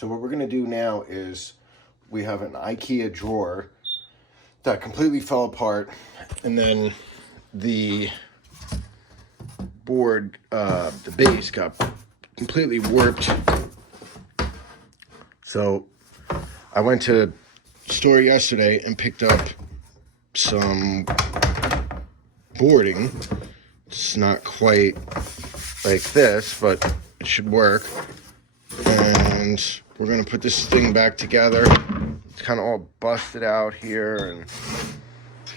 So what we're going to do now is we have an IKEA drawer that completely fell apart, and then the board, the base got completely warped. So I went to the store yesterday and picked up some boarding. It's not quite like this, but it should work. And we're gonna put this thing back together. It's kind of all busted out here and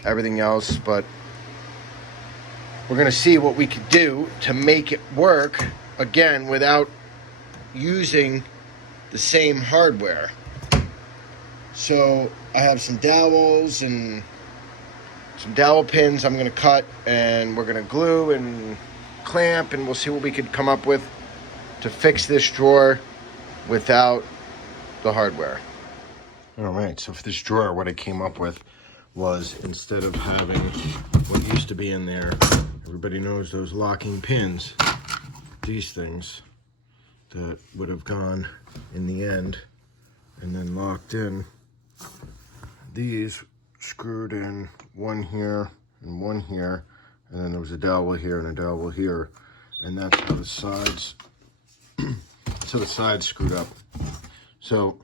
everything else, but we're gonna see what we could do to make it work again without using the same hardware. So I have some dowels and some dowel pins I'm gonna cut, and we're gonna glue and clamp, and we'll see what we could come up with to fix this drawer without the hardware. All right, so for this drawer, what I came up with was, instead of having what used to be in there, everybody knows those locking pins, these things that would have gone in the end and then locked in. These screwed in, one here and one here, and then there was a dowel here and a dowel here, and that's how the sides screwed up. So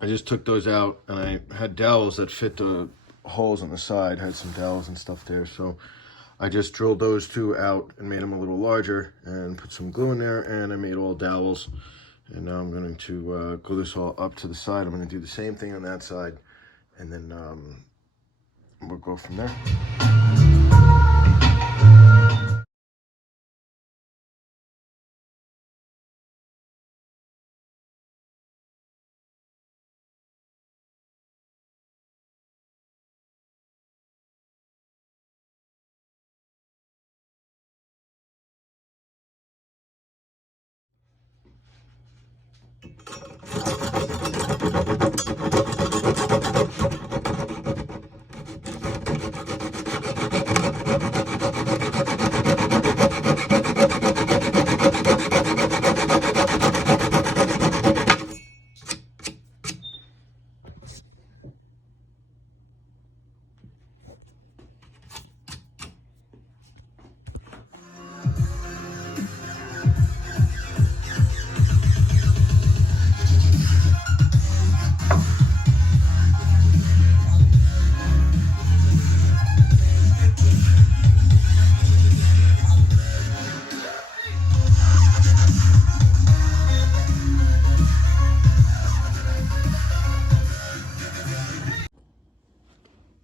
I just took those out, and I had dowels that fit the holes on the side, had some dowels and stuff there, so I just drilled those two out and made them a little larger and put some glue in there, and I made all dowels. And now I'm going to glue this all up to the side. I'm going to do the same thing on that side, and then we'll go from there.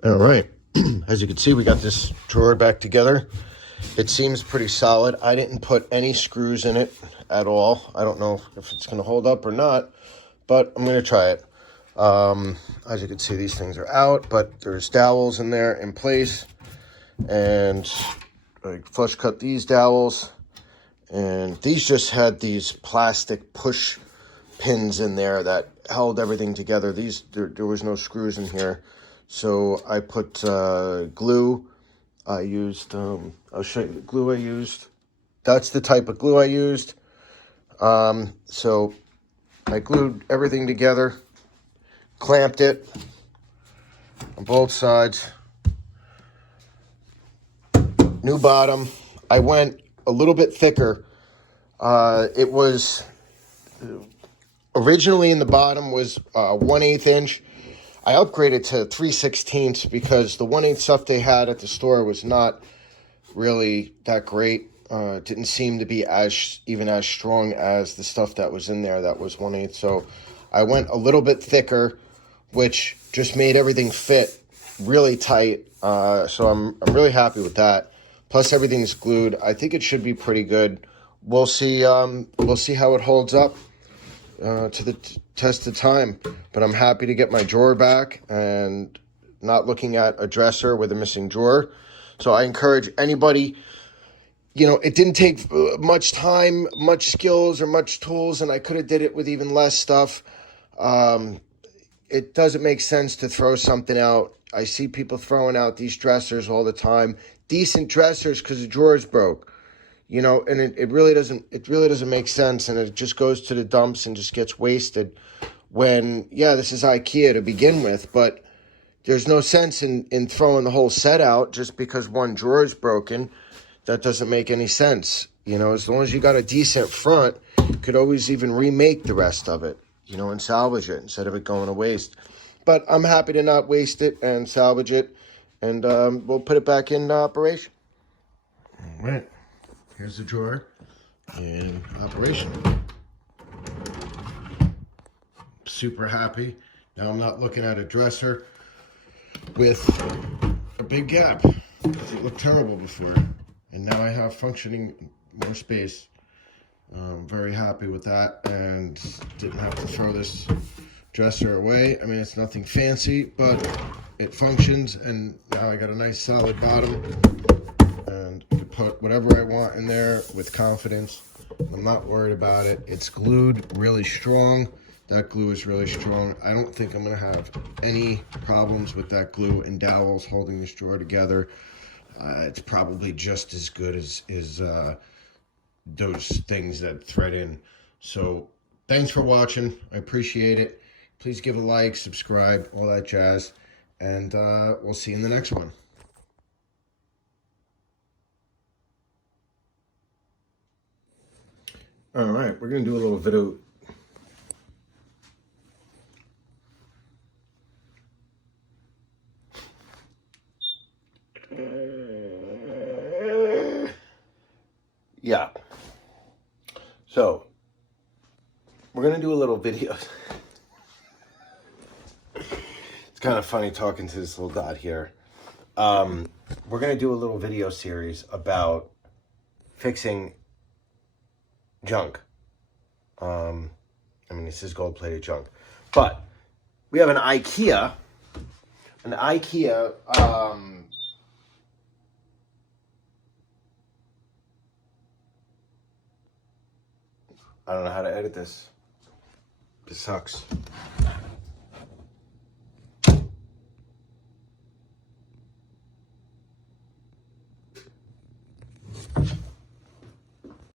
All right, as you can see, we got this drawer back together. It seems pretty solid. I didn't put any screws in it at all. I don't know if it's gonna hold up or not, but I'm gonna try it. As you can see, these things are out, but there's dowels in there in place, and I flush cut these dowels, and these just had these plastic push pins in there that held everything together. There was no screws in here. So I put glue. I used, I'll show you the glue I used. That's the type of glue I used. So I glued everything together, clamped it on both sides. New bottom. I went a little bit thicker. It was, originally in the bottom was 1/8 inch. I upgraded to 3/16 because the 1/8 stuff they had at the store was not really that great. It didn't seem to be even as strong as the stuff that was in there that was 1/8. So I went a little bit thicker, which just made everything fit really tight. So I'm really happy with that. Plus everything's glued. I think it should be pretty good. We'll see how it holds up to the test of time, but I'm happy to get my drawer back and not looking at a dresser with a missing drawer. So I encourage anybody, it didn't take much time, much skills, or much tools, and I could have did it with even less stuff. It doesn't make sense to throw something out. I see people throwing out these dressers all the time, decent dressers, because the drawers broke. you know, and it really doesn't make sense, and it just goes to the dumps and just gets wasted when, yeah, this is IKEA to begin with, but there's no sense in throwing the whole set out just because one drawer is broken. That doesn't make any sense. You know, as long as you got a decent front, you could always even remake the rest of it, you know, and salvage it instead of it going to waste. But I'm happy to not waste it and salvage it, and we'll put it back in operation. All right, here's the drawer in operation. Super happy. Now I'm not looking at a dresser with a big gap. It looked terrible before, and now I have functioning more space. Very happy with that, and didn't have to throw this dresser away. I mean, it's nothing fancy, but it functions, and now I got a nice solid bottom, and I can put whatever I want in there with confidence. I'm not worried about it. It's glued really strong. That glue is really strong. I don't think I'm gonna have any problems with that glue and dowels holding this drawer together. It's probably just as good as those things that thread in. So thanks for watching. I appreciate it. Please give a like, subscribe, all that jazz. And we'll see you in the next one. All right, we're going to do a little video. Yeah. So, we're going to do a little video. It's kind of funny talking to this little dot here. We're going to do a little video series about fixing junk. I mean, this is gold-plated junk. But we have an IKEA. I don't know how to edit this. This sucks.